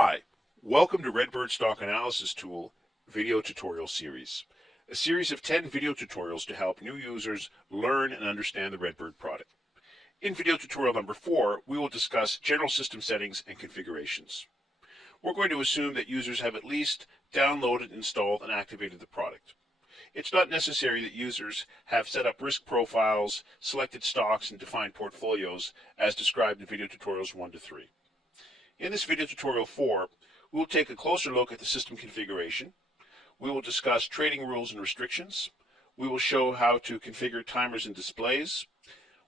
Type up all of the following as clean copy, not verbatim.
Hi, welcome to RedBird Stock Analysis Tool video tutorial series, a series of 10 video tutorials to help new users learn and understand the RedBird product. In video tutorial number 4, we will discuss general system settings and configurations. We're going to assume that users have at least downloaded, installed, and activated the product. It's not necessary that users have set up risk profiles, selected stocks, and defined portfolios as described in video tutorials 1 to 3. In this video tutorial 4, we will take a closer look at the system configuration. We will discuss trading rules and restrictions. We will show how to configure timers and displays.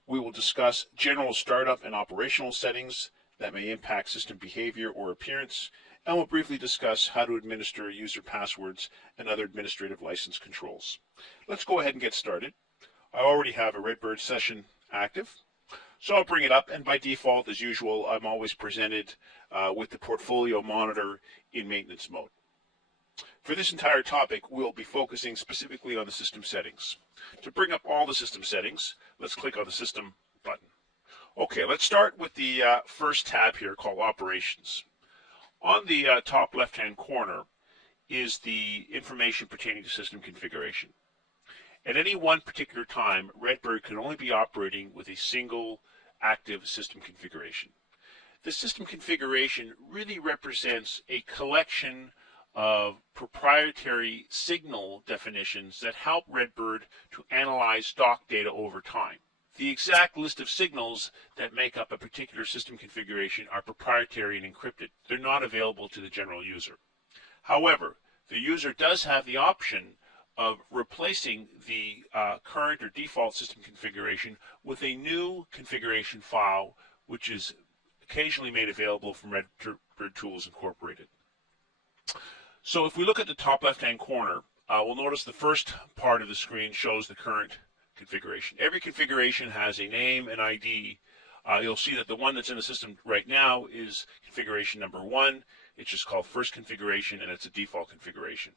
We will discuss general startup and operational settings that may impact system behavior or appearance. And we'll briefly discuss how to administer user passwords and other administrative license controls. Let's go ahead and get started. I already have a RedBird session active, so I'll bring it up, and by default, as usual, I'm always presented with the portfolio monitor in maintenance mode. For this entire topic, we'll be focusing specifically on the system settings. To bring up all the system settings, let's click on the System button. Okay, let's start with the first tab here called Operations. On the top left-hand corner is the information pertaining to system configuration. At any one particular time, RedBird can only be operating with a single active system configuration. The system configuration really represents a collection of proprietary signal definitions that help RedBird to analyze stock data over time. The exact list of signals that make up a particular system configuration are proprietary and encrypted. They're not available to the general user. However, the user does have the option of replacing the current or default system configuration with a new configuration file, which is occasionally made available from RedBird Tools Incorporated. So if we look at the top left-hand corner, we'll notice the first part of the screen shows the current configuration. Every configuration has a name and ID. You'll see that the one that's in the system right now is configuration number 1. It's just called first configuration, and it's a default configuration.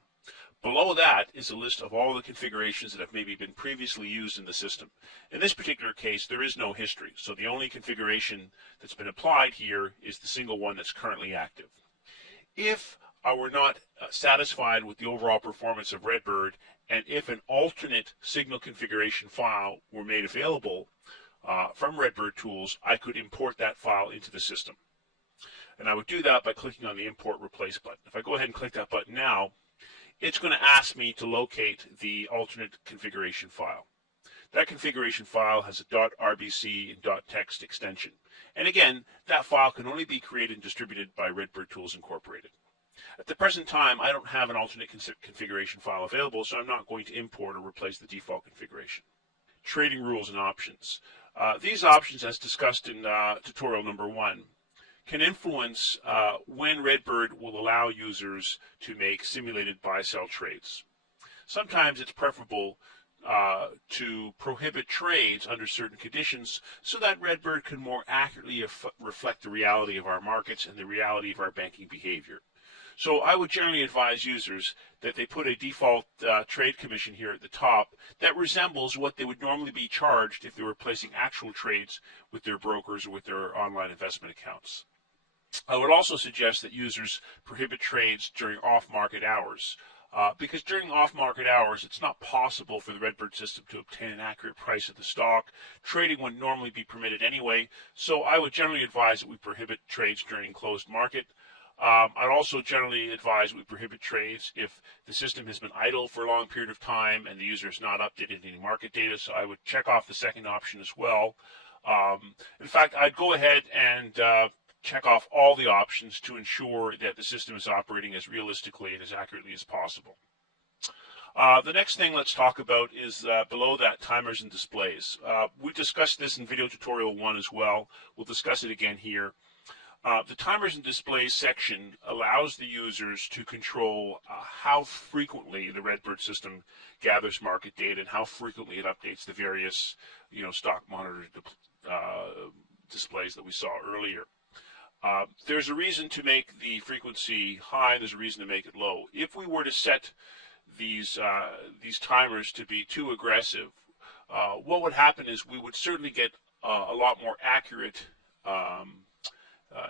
Below that is a list of all the configurations that have maybe been previously used in the system. In this particular case, there is no history, so the only configuration that's been applied here is the single one that's currently active. If we're not satisfied with the overall performance of RedBird, and if an alternate signal configuration file were made available from RedBird Tools, I could import that file into the system. And I would do that by clicking on the Import Replace button. If I go ahead and click that button now, it's going to ask me to locate the alternate configuration file. That configuration file has a .rbc and .text extension. And again, that file can only be created and distributed by RedBird Tools Incorporated. At the present time, I don't have an alternate configuration file available, so I'm not going to import or replace the default configuration. Trading rules and options. These options, as discussed in tutorial number 1, can influence when RedBird will allow users to make simulated buy-sell trades. Sometimes it's preferable to prohibit trades under certain conditions so that RedBird can more accurately reflect the reality of our markets and the reality of our banking behavior. So I would generally advise users that they put a default trade commission here at the top that resembles what they would normally be charged if they were placing actual trades with their brokers or with their online investment accounts. I would also suggest that users prohibit trades during off-market hours, because during off-market hours, it's not possible for the RedBird system to obtain an accurate price of the stock. Trading would normally be permitted anyway, so I would generally advise that we prohibit trades during closed market. I'd also generally advise we prohibit trades if the system has been idle for a long period of time and the user has not updated any market data, so I would check off the second option as well. In fact, I'd go ahead and check off all the options to ensure that the system is operating as realistically and as accurately as possible. The next thing let's talk about is below that, timers and displays. We discussed this in video tutorial 1 as well. We'll discuss it again here. The timers and displays section allows the users to control how frequently the RedBird system gathers market data and how frequently it updates the various, stock monitor displays that we saw earlier. There's a reason to make the frequency high. There's a reason to make it low. If we were to set these timers to be too aggressive, what would happen is we would certainly get a lot more accurate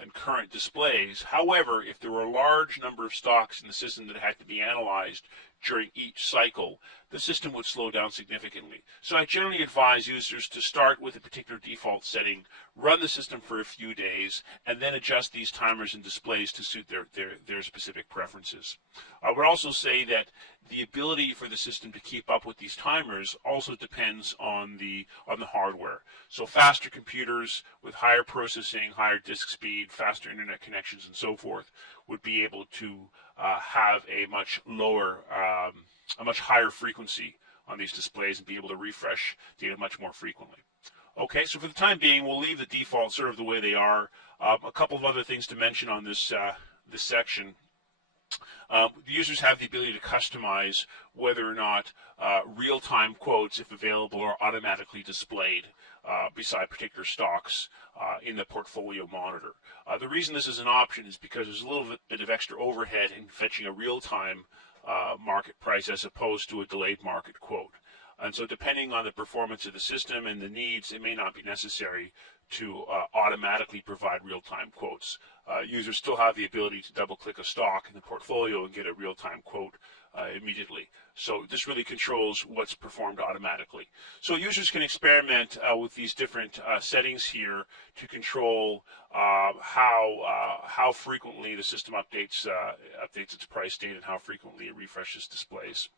and current displays. However, if there were a large number of stocks in the system that had to be analyzed during each cycle, the system would slow down significantly. So I generally advise users to start with a particular default setting, run the system for a few days, and then adjust these timers and displays to suit their specific preferences. I would also say that the ability for the system to keep up with these timers also depends on the hardware. So faster computers with higher processing, higher disk speed, faster internet connections, and so forth would be able to have a much lower, a much higher frequency on these displays and be able to refresh data much more frequently. Okay, so for the time being, we'll leave the defaults sort of the way they are. A couple of other things to mention on this this section. The users have the ability to customize whether or not real-time quotes, if available, are automatically displayed beside particular stocks in the portfolio monitor. The reason this is an option is because there's a little bit of extra overhead in fetching a real-time market price as opposed to a delayed market quote. And so depending on the performance of the system and the needs, it may not be necessary to automatically provide real-time quotes. Users still have the ability to double-click a stock in the portfolio and get a real-time quote immediately. So this really controls what's performed automatically. So users can experiment with these different settings here to control how frequently the system updates its price data and how frequently it refreshes displays.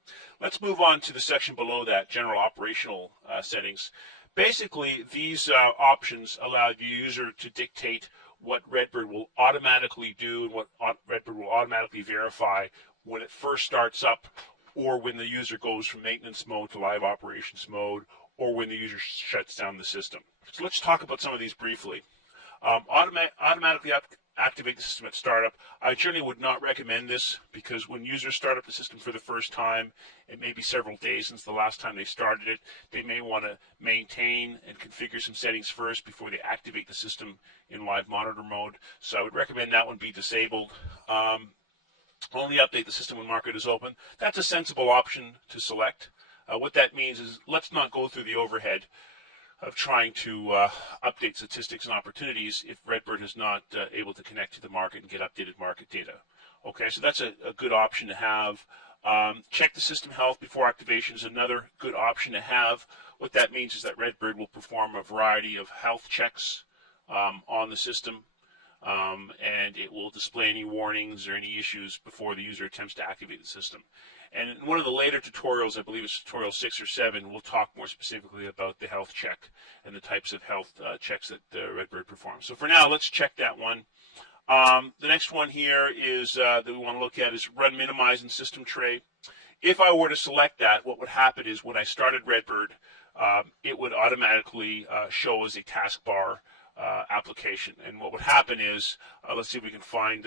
Let's move on to the section below that, general operational settings. Basically, these options allow the user to dictate what RedBird will automatically do and what RedBird will automatically verify when it first starts up, or when the user goes from maintenance mode to live operations mode, or when the user shuts down the system. So let's talk about some of these briefly. Automatically activate the system at startup. I generally would not recommend this because when users start up the system for the first time, it may be several days since the last time they started it. They may want to maintain and configure some settings first before they activate the system in live monitor mode. So I would recommend that one be disabled. Only update the system when market is open. That's a sensible option to select. What that means is let's not go through the overhead of trying to update statistics and opportunities if RedBird is not able to connect to the market and get updated market data. Okay, so that's a good option to have. Check the system health before activation is another good option to have. What that means is that RedBird will perform a variety of health checks on the system. And it will display any warnings or any issues before the user attempts to activate the system. And in one of the later tutorials, I believe it's tutorial 6 or 7, we'll talk more specifically about the health check and the types of health checks that RedBird performs. So for now, let's check that one. The next one here is that we want to look at is run, minimize, and system tray. If I were to select that, what would happen is when I started RedBird, it would automatically show as a taskbar application. And what would happen is, let's see if we can find,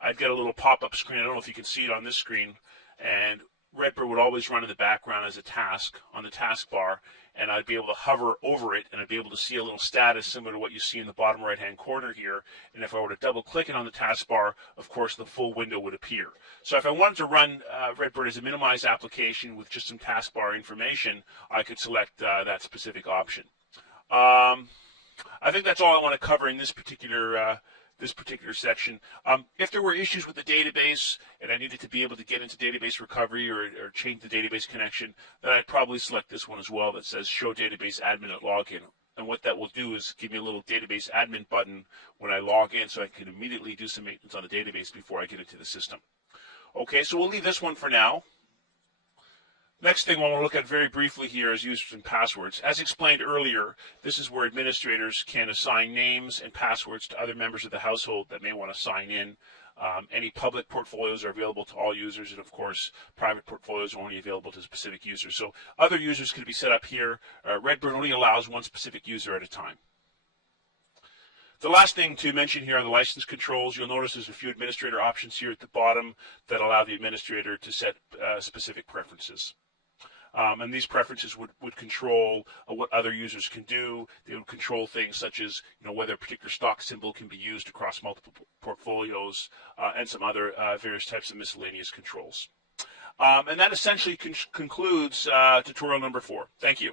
I'd get a little pop-up screen. I don't know if you can see it on this screen. And RedBird would always run in the background as a task on the taskbar, and I'd be able to hover over it, and I'd be able to see a little status similar to what you see in the bottom right-hand corner here. And if I were to double-click it on the taskbar, of course, the full window would appear. So if I wanted to run RedBird as a minimized application with just some taskbar information, I could select that specific option. I think that's all I want to cover in this particular section. If there were issues with the database and I needed to be able to get into database recovery or change the database connection, then I'd probably select this one as well that says Show Database Admin at Login. And what that will do is give me a little database admin button when I log in so I can immediately do some maintenance on the database before I get into the system. Okay, so we'll leave this one for now. Next thing I want to look at very briefly here is users and passwords. As explained earlier, this is where administrators can assign names and passwords to other members of the household that may want to sign in. Any public portfolios are available to all users, and of course, private portfolios are only available to specific users. So other users can be set up here. RedBird only allows one specific user at a time. The last thing to mention here are the license controls. You'll notice there's a few administrator options here at the bottom that allow the administrator to set specific preferences. And these preferences would control what other users can do. They would control things such as whether a particular stock symbol can be used across multiple portfolios and some other various types of miscellaneous controls. And that essentially concludes tutorial number 4. Thank you.